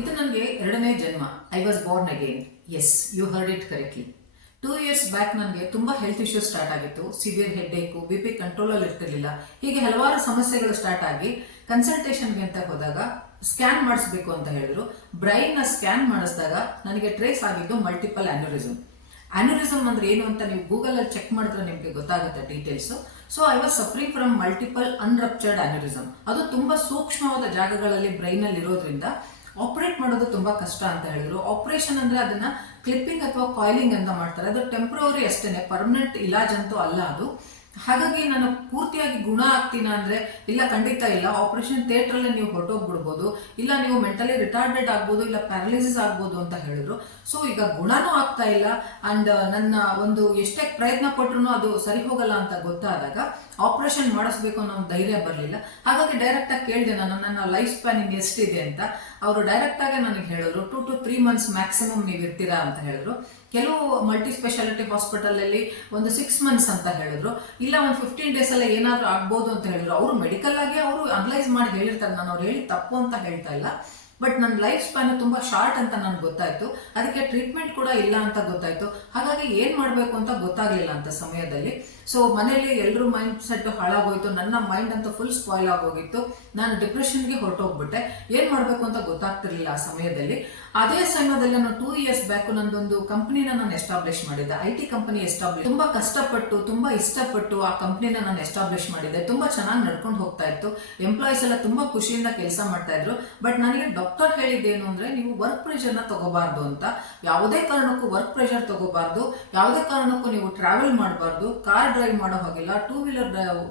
ಇದು ನನಗೆ ಎರಡನೇ ಜನ್ಮ. I was born again. Yes, you heard it correctly. 2 years back ನನಗೆ ತುಂಬಾ ಹೆಲ್ತ್ ಇಶ್ಯೂ ಸ್ಟಾರ್ಟ್ ಆಗಿತ್ತು. ಸಿವಿಯರ್ ಹೆಡ್ಏಕು, BP ಕಂಟ್ರೋಲಲ್ಲಿ ಇರ್ತಿರ್ಲಿಲ್ಲ. ಹೀಗೆ ಹಲವಾರು ಸಮಸ್ಯೆಗಳು ಸ್ಟಾರ್ಟ್ ಆಗಿ ಕನ್ಸಲ್ಟೇಷನ್ಗೆ ಅಂತ ಹೋದಾಗ ಸ್ಕ್ಯಾನ್ ಮಾಡಿಸ್ಬೇಕು ಅಂತ ಹೇಳಿದ್ರು. ಬ್ರೈನ್ ನ ಸ್ಕ್ಯಾನ್ ಮಾಡಿಸಿದಾಗ ನನಗೆ ಟ್ರೇಸ್ ಆಗಿದ್ದು ಮಲ್ಟಿಪಲ್ ಅನ್ಯೂರಿಸಮ್. ಅನ್ಯೂರಿಸಮ್ ಅಂದ್ರೆ ಏನು ಅಂತ ನೀವು ಗೂಗಲ್ ಅಲ್ಲಿ ಚೆಕ್ ಮಾಡಿದ್ರೆ ನಿಮಗೆ ಗೊತ್ತಾಗುತ್ತೆ details. So I was suffering from multiple unruptured aneurysm. ಅದು ತುಂಬಾ ಸೂಕ್ಷ್ಮವಾದ ಜಾಗಗಳಲ್ಲಿ ಬ್ರೈನ್ ಅಲ್ಲಿ ಇರೋದ್ರಿಂದ ಆಪರೇಟ್ ಮಾಡೋದು ತುಂಬಾ ಕಷ್ಟ ಅಂತ ಹೇಳಿದ್ರು. ಆಪರೇಷನ್ ಅಂದ್ರೆ ಅದನ್ನ ಕ್ಲಿಪ್ಪಿಂಗ್ ಅಥವಾ ಕಾಯಿಲಿಂಗ್ ಅಂತ ಮಾಡ್ತಾರೆ. ಅದು ಟೆಂಪ್ರವರಿ ಅಷ್ಟೇನೆ, ಪರ್ಮನೆಂಟ್ ಇಲಾಜ್ ಅಂತೂ ಅಲ್ಲ ಅದು. ಹಾಗಾಗಿ ನಾನು ಪೂರ್ತಿಯಾಗಿ ಗುಣ ಆಗ್ತೀನ ಅಂದ್ರೆ ಇಲ್ಲ, ಖಂಡಿತ ಇಲ್ಲ. ಆಪರೇಷನ್ ಥಿಯೇಟರ್ ಅಲ್ಲಿ ನೀವು ಹೊರಟೋಗ್ಬಿಡ್ಬೋದು, ಇಲ್ಲ ನೀವು ಮೆಂಟಲಿ ರಿಟಾರ್ಡೆಡ್ ಆಗ್ಬೋದು, ಇಲ್ಲ ಪ್ಯಾರಲೈಸಿಸ್ ಆಗ್ಬೋದು ಅಂತ ಹೇಳಿದ್ರು. ಸೊ ಈಗ ಗುಣನೂ ಆಗ್ತಾ ಇಲ್ಲ ಅಂಡ್ ನನ್ನ ಒಂದು ಎಷ್ಟೇ ಪ್ರಯತ್ನ ಪಟ್ರು ಅದು ಸರಿ ಹೋಗಲ್ಲ ಅಂತ ಗೊತ್ತಾದಾಗ ಆಪರೇಷನ್ ಮಾಡಿಸ್ಬೇಕು ಅನ್ನೋ ಧೈರ್ಯ ಬರಲಿಲ್ಲ. ಹಾಗಾಗಿ ಡೈರೆಕ್ಟ್ ಆಗಿ ಕೇಳಿದೆ ನಾನು, ನನ್ನ ಲೈಫ್ ಸ್ಪ್ಯಾನಿಂಗ್ ಎಷ್ಟಿದೆ ಅಂತ. ಅವರು ಡೈರೆಕ್ಟ್ ಆಗಿ ನನಗೆ ಹೇಳಿದ್ರು 2 to 3 months ಮ್ಯಾಕ್ಸಿಮಮ್ ನೀವು ಇರ್ತೀರಾ ಅಂತ ಹೇಳಿದ್ರು. ಕೆಲವು ಮಲ್ಟಿ ಸ್ಪೆಷಾಲಿಟಿ ಹಾಸ್ಪಿಟಲ್ ಅಲ್ಲಿ ಒಂದು 6 months ಅಂತ ಹೇಳಿದ್ರು. ಇಲ್ಲ ಒಂದು 15 days ಅಲ್ಲಿ ಏನಾದ್ರೂ ಆಗ್ಬೋದು ಅಂತ ಹೇಳಿದ್ರು. ಅವರು ಮೆಡಿಕಲ್ ಆಗಿ ಅವರು ಅನಲೈಸ್ ಮಾಡಿ ಹೇಳಿರ್ತಾರೆ. ನಾನು ಅವ್ರು ಹೇಳಿ ತಪ್ಪು ಅಂತ ಹೇಳ್ತಾ ಇಲ್ಲ, ಬಟ್ ನನ್ನ ಲೈಫ್ ಸ್ಪ್ಯಾನ್ ತುಂಬಾ ಶಾರ್ಟ್ ಅಂತ ನನ್ಗೆ ಗೊತ್ತಾಯ್ತು. ಅದಕ್ಕೆ ಟ್ರೀಟ್ಮೆಂಟ್ ಕೂಡ ಇಲ್ಲ ಅಂತ ಗೊತ್ತಾಯ್ತು. ಹಾಗಾಗಿ ಏನ್ ಮಾಡ್ಬೇಕು ಅಂತ ಗೊತ್ತಾಗ್ಲಿಲ್ಲ ಅಂತ ಸಮಯದಲ್ಲಿ. ಸೊ ಮನೆಯಲ್ಲಿ ಎಲ್ಲರೂ ಮೈಂಡ್ ಸೆಟ್ ಹಾಳಾಗೋಯ್ತು. ನನ್ನ ಮೈಂಡ್ ಅಂತ ಫುಲ್ ಸ್ಪಾಯ್ಲ್ ಆಗೋಗಿತ್ತು. ನಾನು ಡಿಪ್ರೆಷನ್ಗೆ ಹೊರಟೋಗ್ಬಿಟ್ಟೆ. ಏನ್ ಮಾಡ್ಬೇಕು ಅಂತ ಗೊತ್ತಾಗ್ತಿರ್ಲಿಲ್ಲ ಆ ಸಮಯದಲ್ಲಿ. ಅದೇ ಸಮಯದಲ್ಲಿ ನಾನು 2 years ಬ್ಯಾಕ್ ನಂದೊಂದು ಕಂಪನಿನ ನಾನು ಎಸ್ಟಾಬ್ಲಿಷ್ ಮಾಡಿದ್ದೆ. IT company establish. ತುಂಬಾ ಕಷ್ಟಪಟ್ಟು, ತುಂಬಾ ಇಷ್ಟಪಟ್ಟು ಆ ಕಂಪನಿನ ನಾನು ಎಸ್ಟಾಬ್ಲಿಷ್ ಮಾಡಿದ್ದೆ. ತುಂಬಾ ಚೆನ್ನಾಗಿ ನಡ್ಕೊಂಡು ಹೋಗ್ತಾ ಇತ್ತು. ಎಂಪ್ಲಾಯೀಸ್ ಎಲ್ಲ ತುಂಬಾ ಖುಷಿಯಿಂದ ಕೆಲಸ ಮಾಡ್ತಾ ಇದ್ರು. ಬಟ್ ನನಗೆ ಡಾಕ್ಟರ್ ಹೇಳಿದ್ದೇನು ಅಂದ್ರೆ, ನೀವು ವರ್ಕ್ ಪ್ರೆಷರ್ ನ ತಗೋಬಾರ್ದು ಅಂತ. ಯಾವುದೇ ಕಾರಣಕ್ಕೂ ವರ್ಕ್ ಪ್ರೆಷರ್ ತಗೋಬಾರ್ದು, ಯಾವುದೇ ಕಾರಣಕ್ಕೂ ನೀವು ಟ್ರಾವೆಲ್ ಮಾಡಬಾರ್ದು, ಕಾರ್ ಡ್ರೈವ್ ಮಾಡೋ ಹಾಗಿಲ್ಲ, 2 wheeler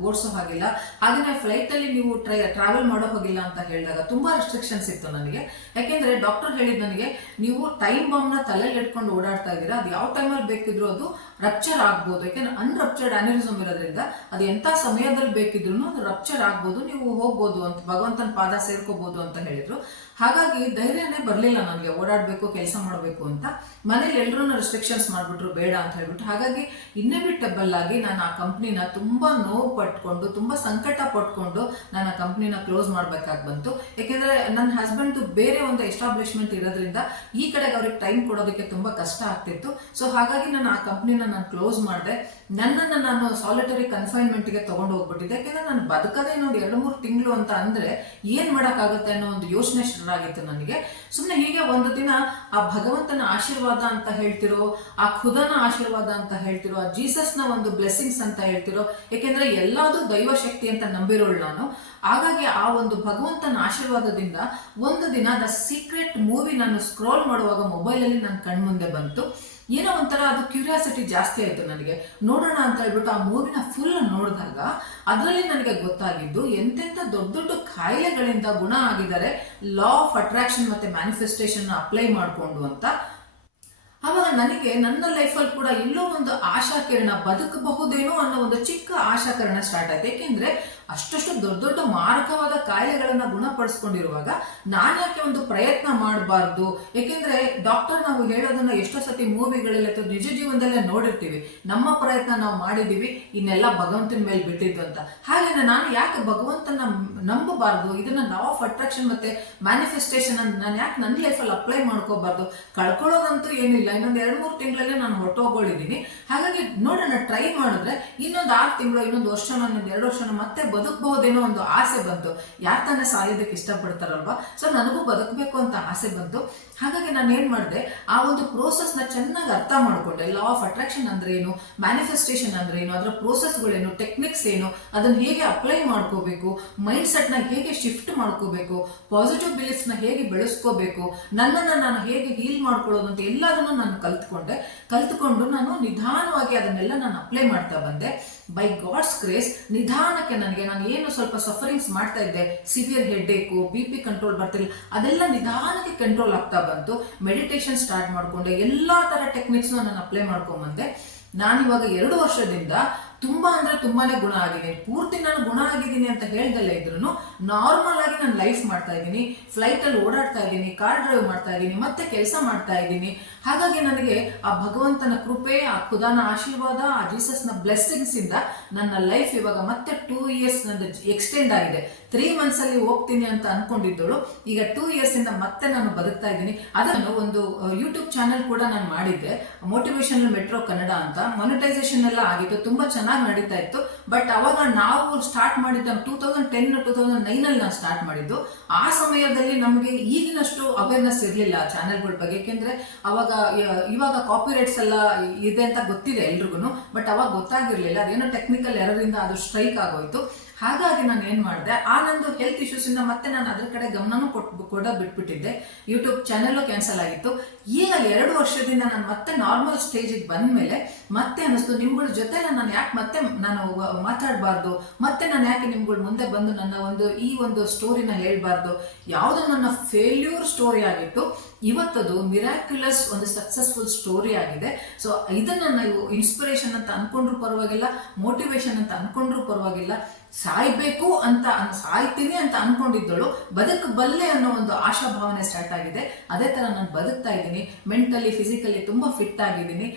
ಓಡಿಸೋ ಹಾಗಿಲ್ಲ, ಹಾಗೆ ಫ್ಲೈಟ್ ಅಲ್ಲಿ ನೀವು ಟ್ರಾವೆಲ್ ಮಾಡೋ ಹೋಗಿಲ್ಲ ಅಂತ ಹೇಳಿದಾಗ ತುಂಬಾ ರೆಸ್ಟ್ರಿಕ್ಷನ್ಸ್ ಇತ್ತು ನನಗೆ. ಯಾಕೆಂದ್ರೆ ಡಾಕ್ಟರ್ ಹೇಳಿದ್ ನನಗೆ, ನೀವು ಟೈಮ್ ಬಾಂಬ್ ನ ತಲೆಯಲ್ಲಿ ಇಟ್ಕೊಂಡು ಓಡಾಡ್ತಾ ಇದ್ದೀರಾ, ಅದು ಯಾವ ಟೈಮಲ್ಲಿ ಬೇಕಿದ್ರು ಅದು ರಪ್ಚರ್ ಆಗ್ಬೋದು. ಯಾಕೆಂದ್ರೆ ಅನ್ರಪ್ಚರ್ಡ್ ಅನ್ಯೂರಿಸಮ್ ಇರೋದ್ರಿಂದ ಅದು ಎಂತ ಸಮಯದಲ್ಲಿ ಬೇಕಿದ್ರು ಅದು ರಪ್ಚರ್ ಆಗ್ಬೋದು, ನೀವು ಹೋಗ್ಬೋದು ಅಂತ, ಭಗವಂತನ ಪಾದ ಸೇರ್ಕೋಬಹುದು ಅಂತ ಹೇಳಿದ್ರು. ಹಾಗಾಗಿ ಧೈರ್ಯನೇ ಬರ್ಲಿಲ್ಲ ನನಗೆ ಓಡಾಡ್ಬೇಕು, ಕೆಲಸ ಮಾಡಬೇಕು ಅಂತ. ಮನೇಲಿ ಎಲ್ಲರೂ ರೆಸ್ಟ್ರಿಕ್ಷನ್ಸ್ ಮಾಡ್ಬಿಟ್ರು, ಬೇಡ ಅಂತ ಹೇಳ್ಬಿಟ್ಟು. ಹಾಗಾಗಿ ಇನ್ನೆವಿಟಬಲ್ ಆಗಿ ನಾನು ಆ ಕಂಪ್ನಿನ ತುಂಬಾ ನೋವು ಪಟ್ಕೊಂಡು, ತುಂಬಾ ಸಂಕಟ ಪಟ್ಕೊಂಡು ನಾನು ಆ ಕಂಪ್ನಿನ ಕ್ಲೋಸ್ ಮಾಡ್ಬೇಕಾಗಿ ಬಂತು. ಯಾಕೆಂದ್ರೆ ನನ್ನ ಹಸ್ಬೆಂಡ್ ಬೇರೆ ಒಂದು ಎಸ್ಟಾಬ್ಲಿಷ್ಮೆಂಟ್ ಇರೋದ್ರಿಂದ ಈ ಕಡೆಗೆ ಅವ್ರಿಗೆ ಟೈಮ್ ಕೊಡೋದಕ್ಕೆ ತುಂಬಾ ಕಷ್ಟ ಆಗ್ತಿತ್ತು. ಸೊ ಹಾಗಾಗಿ ನಾನು ಆ ಕಂಪ್ನಿನ ನಾನು ಕ್ಲೋಸ್ ಮಾಡಿದೆ. ನನ್ನನ್ನು ನಾನು ಸಾಲಿಟರಿ ಕನ್ಫೈನ್ಮೆಂಟ್ ಗೆ ತಗೊಂಡು ಹೋಗ್ಬಿಟ್ಟಿದ್ದೆ. ಯಾಕೆಂದ್ರೆ ನಾನು ಬದುಕದೇ ಇನ್ನೊಂದು 2-3 ತಿಂಗಳು ಅಂತ ಅಂದ್ರೆ ಏನ್ ಮಾಡಕ್ಕಾಗತ್ತೆ ಅನ್ನೋ ಒಂದು ಯೋಚನೆ ಆಗಿತ್ತು ನನಗೆ. ಸುಮ್ಮನೆ ಹೀಗೆ ಒಂದು ದಿನ ಆ ಭಗವಂತನ ಆಶೀರ್ವಾದ ಅಂತ ಹೇಳ್ತಿರೋ, ಆ ಖುದನ ಆಶೀರ್ವಾದ ಅಂತ ಹೇಳ್ತಿರೋ, ಆ ಜೀಸಸ್ ನ ಒಂದು ಬ್ಲೆಸ್ಸಿಂಗ್ಸ್ ಅಂತ ಹೇಳ್ತಿರೋ, ಯಾಕೆಂದ್ರೆ ಎಲ್ಲಾದು ದೈವ ಶಕ್ತಿ ಅಂತ ನಂಬಿರೋಳು ನಾನು. ಹಾಗಾಗಿ ಆ ಒಂದು ಭಗವಂತನ ಆಶೀರ್ವಾದದಿಂದ ಒಂದು ದಿನ ದ ಸೀಕ್ರೆಟ್ ಮೂವಿ ನಾನು ಸ್ಕ್ರೋಲ್ ಮಾಡುವಾಗ ಮೊಬೈಲ್ ಅಲ್ಲಿ ನನ್ನ ಕಣ್ಮುಂದೆ ಬಂತು. ಏನೋ ಒಂಥರ ಅದು ಕ್ಯೂರಿಯಾಸಿಟಿ ಜಾಸ್ತಿ ಆಯ್ತು ನನಗೆ. ನೋಡೋಣ ಅಂತ ಹೇಳ್ಬಿಟ್ಟು ಆ ಮೂವಿನ ಫುಲ್ ನೋಡಿದಾಗ ಅದರಲ್ಲಿ ನನಗೆ ಗೊತ್ತಾಗಿದ್ದು ಎಂತೆಂಥ ದೊಡ್ಡ ದೊಡ್ಡ ಕಾಯಿಲೆಗಳಿಂದ ಗುಣ ಆಗಿದ್ದಾರೆ ಲಾ ಆಫ್ ಅಟ್ರಾಕ್ಷನ್ ಮತ್ತೆ ಮ್ಯಾನಿಫೆಸ್ಟೇಷನ್ ಅಪ್ಲೈ ಮಾಡಿಕೊಂಡು ಅಂತ. ಆವಾಗ ನನಗೆ ನನ್ನ ಲೈಫಲ್ಲಿ ಕೂಡ ಎಲ್ಲೋ ಒಂದು ಆಶಾಕಿರಣ, ಬದುಕಬಹುದೇನೋ ಅನ್ನೋ ಒಂದು ಚಿಕ್ಕ ಆಶಾಕಿರಣ ಸ್ಟಾರ್ಟ್ ಆಯ್ತು. ಯಾಕೆಂದ್ರೆ ಅಷ್ಟಷ್ಟು ದೊಡ್ಡ ದೊಡ್ಡ ಮಾರಕವಾದ ಕಾಯಿಲೆಗಳನ್ನ ಗುಣಪಡಿಸ್ಕೊಂಡಿರುವಾಗ ನಾನು ಯಾಕೆ ಒಂದು ಪ್ರಯತ್ನ ಮಾಡಬಾರ್ದು? ಯಾಕೆಂದ್ರೆ ಡಾಕ್ಟರ್ ನಾವು ಹೇಳೋದನ್ನ ಎಷ್ಟೋ ಸತಿ ಮೂವಿಗಳಲ್ಲಿ ಅಥವಾ ನಿಜ ಜೀವನದಲ್ಲೇ ನೋಡಿರ್ತೀವಿ. ನಮ್ಮ ಪ್ರಯತ್ನ ನಾವು ಮಾಡಿದೀವಿ, ಇನ್ನೆಲ್ಲ ಭಗವಂತನ ಮೇಲೆ ಬಿಟ್ಟಿದ್ದು ಅಂತ. ಹಾಗೆ ನಾನು ಯಾಕೆ ಭಗವಂತನ ನಂಬಬಾರ್ದು? ಇದನ್ನ ಲಾ ಆಫ್ ಅಟ್ರಾಕ್ಷನ್ ಮತ್ತೆ ಮ್ಯಾನಿಫೆಸ್ಟೇಷನ್ ನಾನು ಯಾಕೆ ನನ್ನ ಲೈಫಲ್ಲಿ ಅಪ್ಲೈ ಮಾಡ್ಕೋಬಾರ್ದು? ಕಳ್ಕೊಳ್ಳೋದಂತೂ ಏನಿಲ್ಲ, ಇನ್ನೊಂದು 2-3 ತಿಂಗಳಲ್ಲೇ ನಾನು ಹೊರಟೋಗಿದ್ದೀನಿ. ಹಾಗಾಗಿ ನೋಡೋಣ, ಟ್ರೈ ಮಾಡಿದ್ರೆ ಇನ್ನೊಂದು 6 ತಿಂಗಳು, ಇನ್ನೊಂದು ವರ್ಷನೋ, ಇನ್ನೊಂದು 2 ವರ್ಷನೋ ಮತ್ತೆ ಬದುಕಬಹುದೇನೋ ಒಂದು ಆಸೆ ಬಂತು. ಯಾರು ತಾನೇ ಸಾಯೋದಕ್ಕೆ ಇಷ್ಟಪಡ್ತಾರಲ್ವಾ? ಸೊ ನನಗೂ ಬದುಕಬೇಕು ಅಂತ ಆಸೆ ಬಂತು. ಹಾಗಾಗಿ ನಾನು ಏನ್ ಮಾಡಿದೆ, ಆ ಒಂದು ಪ್ರೋಸೆಸ್ ನ ಚೆನ್ನಾಗಿ ಅರ್ಥ ಮಾಡ್ಕೊಂಡೆ. ಲಾ ಆಫ್ ಅಟ್ರಾಕ್ಷನ್ ಅಂದ್ರೆ ಏನು, ಮ್ಯಾನಿಫೆಸ್ಟೇಷನ್ ಅಂದ್ರೆ ಏನು, ಅದರ ಪ್ರೋಸೆಸ್ಗಳೇನು, ಟೆಕ್ನಿಕ್ಸ್ ಏನು, ಅದನ್ನ ಹೇಗೆ ಅಪ್ಲೈ ಮಾಡ್ಕೋಬೇಕು, ಮೈಂಡ್ ಸೆಟ್ ನ ಹೇಗೆ ಶಿಫ್ಟ್ ಮಾಡ್ಕೋಬೇಕು, ಪಾಸಿಟಿವ್ ಬಿಲೀಫ್ಸ್ ನ ಹೇಗೆ ಬೆಳೆಸ್ಕೋಬೇಕು, ನನ್ನನ್ನು ನಾನು ಹೇಗೆ ಹೀಲ್ ಮಾಡ್ಕೊಳ್ಳೋದು ಅಂತ ಎಲ್ಲದನ್ನು ನಾನು ಕಲ್ತ್ಕೊಂಡು ನಾನು ನಿಧಾನವಾಗಿ ಅದನ್ನೆಲ್ಲ ನಾನು ಅಪ್ಲೈ ಮಾಡ್ತಾ ಬಂದೆ. ಬೈ ಗಾಡ್ಸ್ ಗ್ರೇಸ್ ನಿಧಾನಕ್ಕೆ ನಾನು ಏನು ಸ್ವಲ್ಪ ಸಫರಿಂಗ್ಸ್ ಮಾಡ್ತಾ ಇದ್ದೆ, ಸಿವಿಯರ್ ಹೆಡ್ಏಕು, BP ಕಂಟ್ರೋಲ್ ಬರ್ತಿಲ್ಲ, ಅದೆಲ್ಲ ನಿಧಾನಕ್ಕೆ ಕಂಟ್ರೋಲ್ ಆಗ್ತಾ ಬಂತು. ಮೆಡಿಟೇಷನ್ ಸ್ಟಾರ್ಟ್ ಮಾಡ್ಕೊಂಡೆ, ಎಲ್ಲಾ ತರ ಟೆಕ್ನಿಕ್ಸ್ ನಾನು ಅಪ್ಲೈ ಮಾಡ್ಕೊಂಡ್ ಬಂದೆ. ನಾನಿವಾಗ 2 ವರ್ಷದಿಂದ ತುಂಬಾ ಅಂದ್ರೆ ತುಂಬಾನೇ ಗುಣ ಆಗಿದ್ದೀನಿ. ಪೂರ್ತಿ ನಾನು ಗುಣ ಆಗಿದ್ದೀನಿ ಅಂತ ಹೇಳ್ದಲ್ಲೇ ಇದ್ರು ನಾರ್ಮಲ್ ಆಗಿ ನಾನು ಲೈಫ್ ಮಾಡ್ತಾ ಇದ್ದೀನಿ, ಫ್ಲೈಟ್ ಅಲ್ಲಿ ಓಡಾಡ್ತಾ ಇದ್ದೀನಿ, ಕಾರ್ ಡ್ರೈವ್ ಮಾಡ್ತಾ ಇದ್ದೀನಿ, ಮತ್ತೆ ಕೆಲಸ ಮಾಡ್ತಾ ಇದ್ದೀನಿ. ಹಾಗಾಗಿ ನನಗೆ ಆ ಭಗವಂತನ ಕೃಪೆ, ಆ ಖುದಾನ ಆಶೀರ್ವಾದ, ಆ ಜೀಸಸ್ನ ಬ್ಲೆಸ್ಸಿಂಗ್ಸ್ ಇಂದ ನನ್ನ ಲೈಫ್ ಇವಾಗ ಮತ್ತೆ 2 ಇಯರ್ಸ್ ನಂದು ಎಕ್ಸ್ಟೆಂಡ್ ಆಗಿದೆ. 3 months ಅಲ್ಲಿ ಹೋಗ್ತೀನಿ ಅಂತ ಅನ್ಕೊಂಡಿದ್ದಳು, ಈಗ 2 years ಇಂದ ಮತ್ತೆ ನಾನು ಬದುಕ್ತಾ ಇದ್ದೀನಿ. ಅದನ್ನು ಒಂದು ಯೂಟ್ಯೂಬ್ ಚಾನೆಲ್ ಕೂಡ ನಾನು ಮಾಡಿದ್ದೆ, ಮೋಟಿವೇಶನಲ್ ಮೆಟ್ರೋ ಕನ್ನಡ ಅಂತ. ಮಾನಿಟೈಸೇಷನ್ ಎಲ್ಲ ಆಗಿತ್ತು, ತುಂಬಾ ಚೆನ್ನಾಗಿ ನಡೀತಾ ಇತ್ತು. ಬಟ್ ಅವಾಗ ನಾವು ಸ್ಟಾರ್ಟ್ ಮಾಡಿದ್ದ 2010-2009 ಅಲ್ಲಿ ನಾನು ಸ್ಟಾರ್ಟ್ ಮಾಡಿದ್ದು. ಆ ಸಮಯದಲ್ಲಿ ನಮಗೆ ಈಗಿನಷ್ಟು ಅವೇರ್ನೆಸ್ ಇರಲಿಲ್ಲ ಚಾನೆಲ್ಗಳ ಬಗ್ಗೆ. ಯಾಕೆಂದ್ರೆ ಅವಾಗ ಇವಾಗ ಕಾಪಿರೈಟ್ಸ್ ಎಲ್ಲ ಇದೆ ಅಂತ ಗೊತ್ತಿದೆ ಎಲ್ರಿಗೂ, ಬಟ್ ಅವಾಗ ಗೊತ್ತಾಗಿರ್ಲಿಲ್ಲ. ಅದೇನೋ ಟೆಕ್ನಿಕಲ್ ಎರರ್ ಇಂದ ಅದು ಸ್ಟ್ರೈಕ್ ಆಗೋಯ್ತು. ಹಾಗಾಗಿ ನಾನು ಏನ್ ಮಾಡಿದೆ, ಆ ನಂದು ಹೆಲ್ತ್ ಇಶ್ಯೂಸ್ ಇಂದ ಮತ್ತೆ ನಾನು ಅದ್ರ ಕಡೆ ಗಮನನೂ ಕೊಡೋದು ಬಿಟ್ಬಿಟ್ಟಿದ್ದೆ. ಯೂಟ್ಯೂಬ್ ಚಾನೆಲ್ ಕ್ಯಾನ್ಸಲ್ ಆಗಿತ್ತು. ಈಗ 2 ವರ್ಷದಿಂದ ನಾನು ಮತ್ತೆ ನಾರ್ಮಲ್ ಸ್ಟೇಜಿಗೆ ಬಂದ್ಮೇಲೆ ಮತ್ತೆ ಅನಿಸ್ತು, ನಿಮ್ಗಳ ಜೊತೆ ನಾನು ಯಾಕೆ ಮತ್ತೆ ನಾನು ಮಾತಾಡಬಾರ್ದು, ಮತ್ತೆ ನಾನು ಯಾಕೆ ನಿಮ್ಗಳ ಮುಂದೆ ಬಂದು ನನ್ನ ಈ ಒಂದು ಸ್ಟೋರಿನ ಹೇಳ್ಬಾರ್ದು. ಯಾವುದು ನನ್ನ ಫೇಲ್ಯೂರ್ ಸ್ಟೋರಿ ಆಗಿತ್ತು, ಇವತ್ತದು ಮಿರಾಕ್ಯುಲಸ್ ಒಂದು ಸಕ್ಸಸ್ಫುಲ್ ಸ್ಟೋರಿ ಆಗಿದೆ. ಸೊ ಇದನ್ನ ನಾವು ಇನ್ಸ್ಪಿರೇಷನ್ ಅಂತ ಅನ್ಕೊಂಡ್ರು ಪರವಾಗಿಲ್ಲ, ಮೋಟಿವೇಶನ್ ಅಂತ ಅನ್ಕೊಂಡ್ರು ಪರವಾಗಿಲ್ಲ. ಸಾಯ್ಬೇಕು ಅಂತ ಸಾಯ್ತೀನಿ ಅಂತ ಅನ್ಕೊಂಡಿದ್ದಳು, ಬದುಕಬಲ್ಲೆ ಅನ್ನೋ ಒಂದು ಆಶಾಭಾವನೆ ಸ್ಟಾರ್ಟ್ ಆಗಿದೆ. ಅದೇ ತರ ನಾನು ಬದುಕ್ತಾ ಇದ್ದೀನಿ. ಮೆಂಟಲಿ, ಫಿಸಿಕಲಿ ತುಂಬಾ ಫಿಟ್ ಆಗಿದ್ದೀನಿ,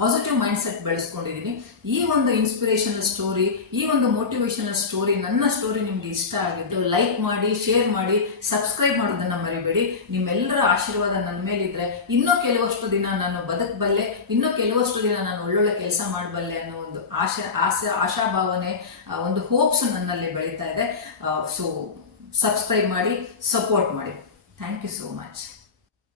ಪಾಸಿಟಿವ್ ಮೈಂಡ್ ಸೆಟ್ ಬೆಳೆಸ್ಕೊಂಡಿದ್ದೀನಿ. ಈ ಒಂದು ಇನ್ಸ್ಪಿರೇಷನಲ್ ಸ್ಟೋರಿ, ಈ ಒಂದು ಮೋಟಿವೇಶನಲ್ ಸ್ಟೋರಿ, ನನ್ನ ಸ್ಟೋರಿ ನಿಮ್ಗೆ ಇಷ್ಟ ಆಗಿದ್ದು ಲೈಕ್ ಮಾಡಿ, ಶೇರ್ ಮಾಡಿ, ಸಬ್ಸ್ಕ್ರೈಬ್ ಮಾಡೋದನ್ನ ಮರಿಬೇಡಿ. ನಿಮ್ಮೆಲ್ಲರ ಆಶೀರ್ವಾದ ನನ್ನ ಮೇಲಿದ್ರೆ ಇನ್ನೂ ಕೆಲವಷ್ಟು ದಿನ ನಾನು ಬದುಕಬಲ್ಲೆ, ಇನ್ನೂ ಕೆಲವಷ್ಟು ದಿನ ನಾನು ಒಳ್ಳೊಳ್ಳೆ ಕೆಲಸ ಮಾಡಬಲ್ಲೆ ಅನ್ನೋ ಒಂದು ಆಶಾಭಾವನೆ, ಒಂದು ಹೋಪ್ಸ್ ನನ್ನಲ್ಲಿ ಬೆಳೀತಾ ಇದೆ. ಸೊ ಸಬ್ಸ್ಕ್ರೈಬ್ ಮಾಡಿ, ಸಪೋರ್ಟ್ ಮಾಡಿ. Thank you so much.